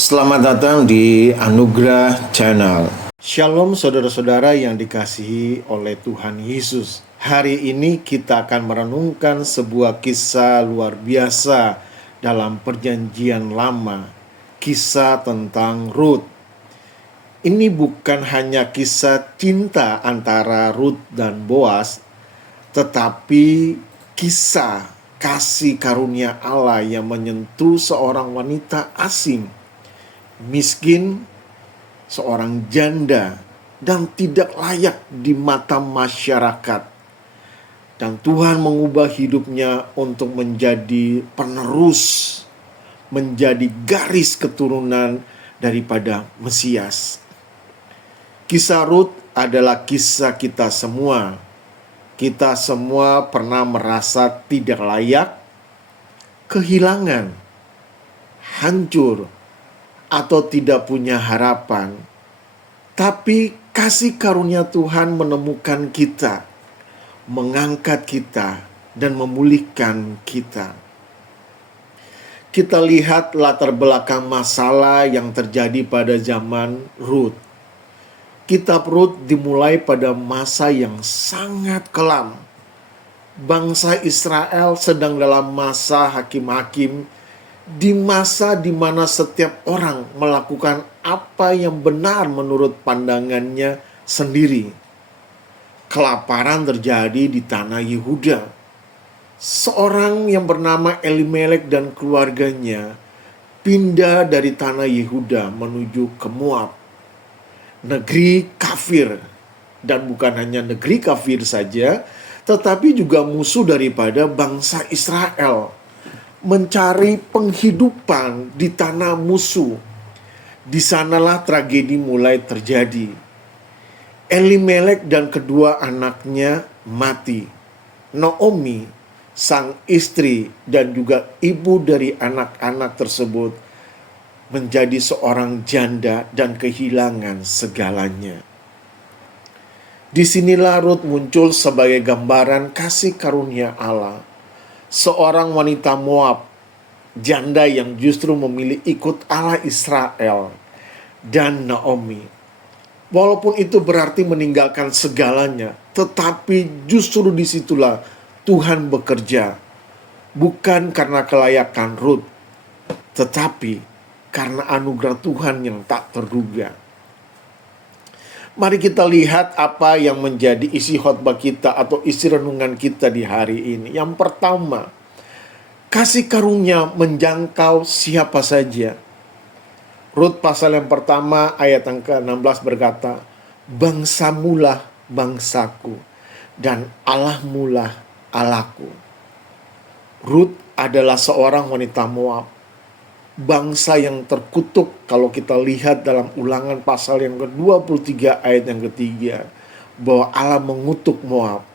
Selamat datang di Anugerah Channel. Shalom saudara-saudara yang dikasihi oleh Tuhan Yesus. Hari ini kita akan merenungkan sebuah kisah luar biasa dalam Perjanjian Lama. Kisah tentang Rut. Ini bukan hanya kisah cinta antara Rut dan Boas, tetapi kisah kasih karunia Allah yang menyentuh seorang wanita asing, miskin, seorang janda, dan tidak layak di mata masyarakat. Dan Tuhan mengubah hidupnya untuk menjadi penerus, menjadi garis keturunan daripada Mesias. Kisah Rut adalah kisah kita semua. Kita semua pernah merasa tidak layak, kehilangan, hancur, atau tidak punya harapan. Tapi kasih karunia Tuhan menemukan kita, mengangkat kita, dan memulihkan kita. Kita lihat latar belakang masalah yang terjadi pada zaman Rut. Kitab Rut dimulai pada masa yang sangat kelam. Bangsa Israel sedang dalam masa hakim-hakim, di masa di mana setiap orang melakukan apa yang benar menurut pandangannya sendiri. Kelaparan terjadi di tanah Yehuda. Seorang yang bernama Elimelek dan keluarganya pindah dari tanah Yehuda menuju ke Moab, negeri kafir. Dan bukan hanya negeri kafir saja, tetapi juga musuh daripada bangsa Israel, mencari penghidupan di tanah musuh. Di sanalah tragedi mulai terjadi. Elimelek dan kedua anaknya mati. Naomi, sang istri dan juga ibu dari anak-anak tersebut, menjadi seorang janda dan kehilangan segalanya. Disinilah Rut muncul sebagai gambaran kasih karunia Allah. Seorang wanita Moab, janda yang justru memilih ikut Allah Israel, dan Naomi. Walaupun itu berarti meninggalkan segalanya, tetapi justru disitulah Tuhan bekerja. Bukan karena kelayakan Rut, tetapi karena anugerah Tuhan yang tak terduga. Mari kita lihat apa yang menjadi isi khotbah kita atau isi renungan kita di hari ini. Yang pertama, kasih karunia menjangkau siapa saja. Rut pasal yang pertama ayat yang ke-16 berkata, "Bangsamulah bangsaku dan Allahmulah Allahku." Rut adalah seorang wanita Moab, bangsa yang terkutuk. Kalau kita lihat dalam Ulangan pasal yang ke-23 ayat yang ketiga, bahwa Allah mengutuk Moab.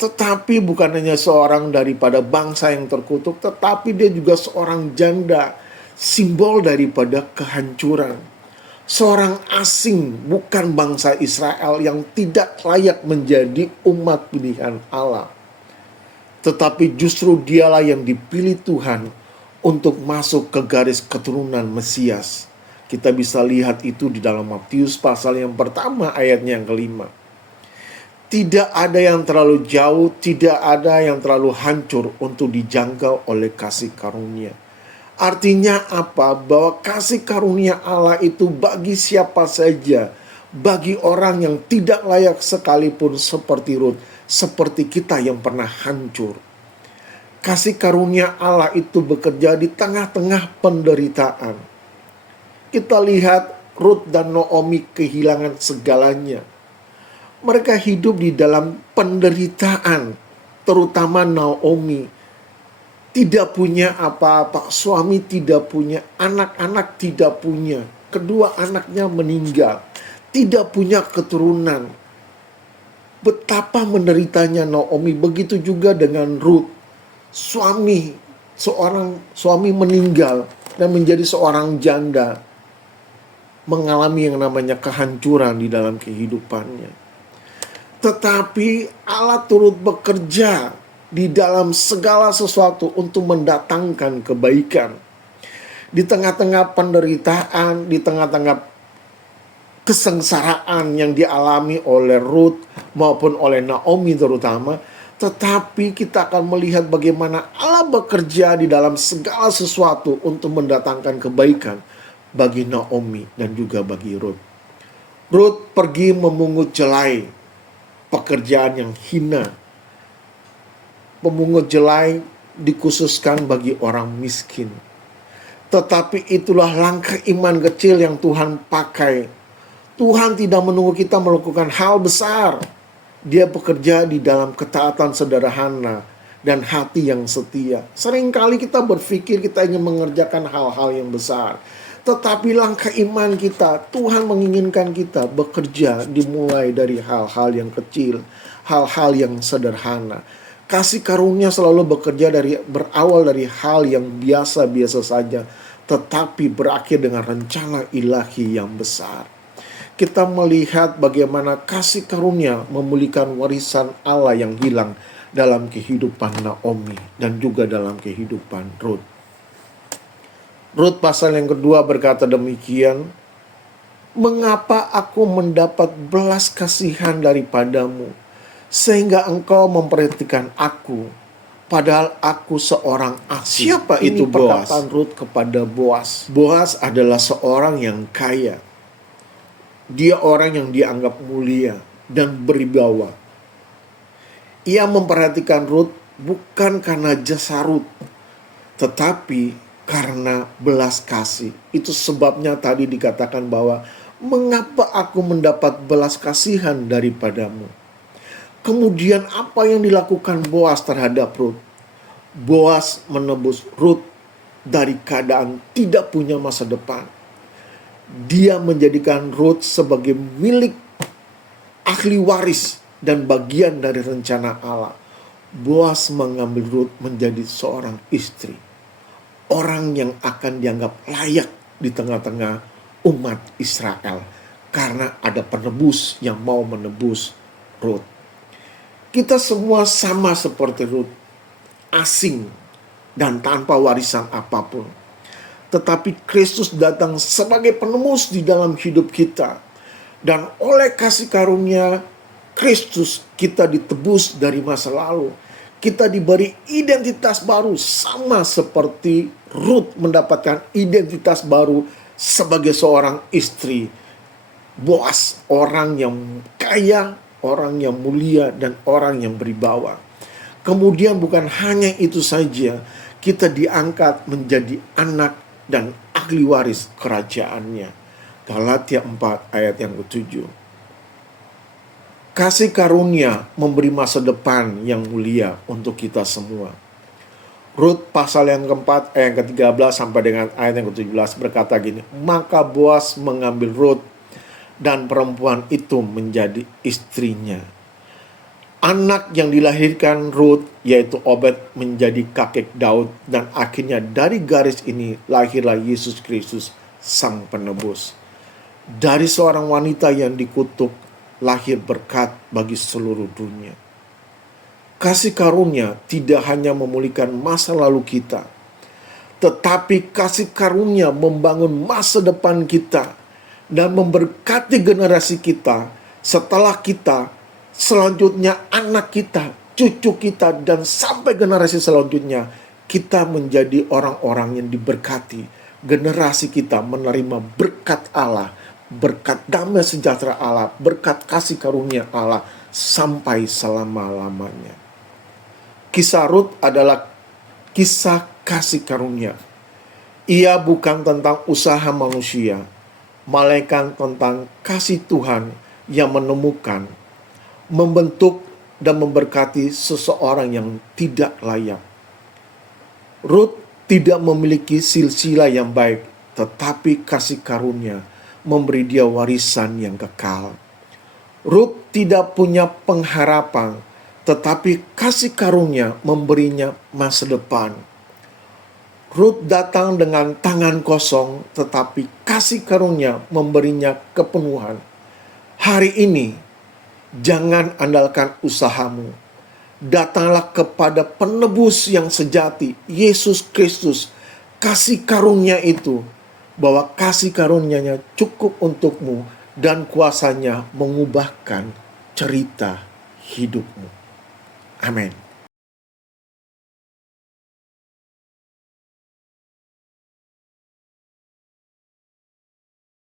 Tetapi bukan hanya seorang daripada bangsa yang terkutuk, tetapi dia juga seorang janda, simbol daripada kehancuran. Seorang asing, bukan bangsa Israel, yang tidak layak menjadi umat pilihan Allah. Tetapi justru dialah yang dipilih Tuhan untuk masuk ke garis keturunan Mesias. Kita bisa lihat itu di dalam Matius pasal yang pertama ayatnya yang kelima. Tidak ada yang terlalu jauh, tidak ada yang terlalu hancur untuk dijangkau oleh kasih karunia. Artinya apa? Bahwa kasih karunia Allah itu bagi siapa saja, bagi orang yang tidak layak sekalipun, seperti Rut, seperti kita yang pernah hancur. Kasih karunia Allah itu bekerja di tengah-tengah penderitaan. Kita lihat Rut dan Naomi kehilangan segalanya. Mereka hidup di dalam penderitaan, terutama Naomi. Tidak punya apa-apa, suami tidak punya, anak-anak tidak punya. Kedua anaknya meninggal, tidak punya keturunan. Betapa menderitanya Naomi, begitu juga dengan Rut. Seorang suami meninggal dan menjadi seorang janda, mengalami yang namanya kehancuran di dalam kehidupannya. Tetapi Allah turut bekerja di dalam segala sesuatu untuk mendatangkan kebaikan. Di tengah-tengah penderitaan, di tengah-tengah kesengsaraan yang dialami oleh Ruth maupun oleh Naomi terutama, tetapi kita akan melihat bagaimana Allah bekerja di dalam segala sesuatu untuk mendatangkan kebaikan bagi Naomi dan juga bagi Ruth. Ruth pergi memungut jelai, pekerjaan yang hina. Pemungut jelai dikhususkan bagi orang miskin. Tetapi itulah langkah iman kecil yang Tuhan pakai. Tuhan tidak menunggu kita melakukan hal besar. Dia bekerja di dalam ketaatan sederhana dan hati yang setia. Seringkali kita berpikir kita ingin mengerjakan hal-hal yang besar. Tetapi langkah iman kita, Tuhan menginginkan kita bekerja dimulai dari hal-hal yang kecil, hal-hal yang sederhana. Kasih karunia selalu berawal dari hal yang biasa-biasa saja, tetapi berakhir dengan rencana ilahi yang besar. Kita melihat bagaimana kasih karunia memulihkan warisan Allah yang hilang dalam kehidupan Naomi dan juga dalam kehidupan Ruth. Ruth pasal yang kedua berkata demikian, "Mengapa aku mendapat belas kasihan daripadamu, sehingga engkau memperhatikan aku, padahal aku seorang asing?" Siapa itu Boaz? Perkataan Ruth kepada Boaz. Boaz adalah seorang yang kaya. Dia orang yang dianggap mulia dan berwibawa. Ia memperhatikan Ruth bukan karena jasa Ruth, tetapi karena belas kasih. Itu sebabnya tadi dikatakan bahwa mengapa aku mendapat belas kasihan daripadamu. Kemudian apa yang dilakukan Boaz terhadap Ruth? Boaz menebus Ruth dari keadaan tidak punya masa depan. Dia menjadikan Ruth sebagai milik ahli waris dan bagian dari rencana Allah. Boaz mengambil Ruth menjadi seorang istri, orang yang akan dianggap layak di tengah-tengah umat Israel, karena ada penebus yang mau menebus Ruth. Kita semua sama seperti Ruth, asing dan tanpa warisan apapun. Tetapi Kristus datang sebagai penebus di dalam hidup kita. Dan oleh kasih karunia Kristus kita ditebus dari masa lalu. Kita diberi identitas baru, sama seperti Ruth mendapatkan identitas baru sebagai seorang istri. Boaz, orang yang kaya, orang yang mulia, dan orang yang berwibawa. Kemudian bukan hanya itu saja, kita diangkat menjadi anak dan ahli waris kerajaannya. Galatia 4 ayat yang ke-7. Kasih karunia memberi masa depan yang mulia untuk kita semua. Ruth pasal yang keempat ayat yang ke-13 sampai dengan ayat yang ke-17 berkata gini, "Maka Boaz mengambil Ruth dan perempuan itu menjadi istrinya." Anak yang dilahirkan Ruth, yaitu Obed, menjadi kakek Daud, dan akhirnya dari garis ini lahirlah Yesus Kristus, Sang Penebus. Dari seorang wanita yang dikutuk, lahir berkat bagi seluruh dunia. Kasih karunia tidak hanya memulihkan masa lalu kita, tetapi kasih karunia membangun masa depan kita dan memberkati generasi kita setelah kita, selanjutnya anak kita, cucu kita, dan sampai generasi selanjutnya. Kita menjadi orang-orang yang diberkati. Generasi kita menerima berkat Allah, berkat damai sejahtera Allah, berkat kasih karunia Allah sampai selama-lamanya. Kisah Ruth adalah kisah kasih karunia. Ia bukan tentang usaha manusia, melainkan tentang kasih Tuhan yang menemukan, membentuk, dan memberkati seseorang yang tidak layak. Ruth tidak memiliki silsilah yang baik, tetapi kasih karunia memberi dia warisan yang kekal. Ruth tidak punya pengharapan, tetapi kasih karunia memberinya masa depan. Ruth datang dengan tangan kosong, tetapi kasih karunia memberinya kepenuhan. Hari ini, jangan andalkan usahamu. Datanglah kepada penebus yang sejati, Yesus Kristus, kasih karunia itu, bahwa kasih karunia-Nya cukup untukmu dan kuasanya mengubahkan cerita hidupmu. Amin.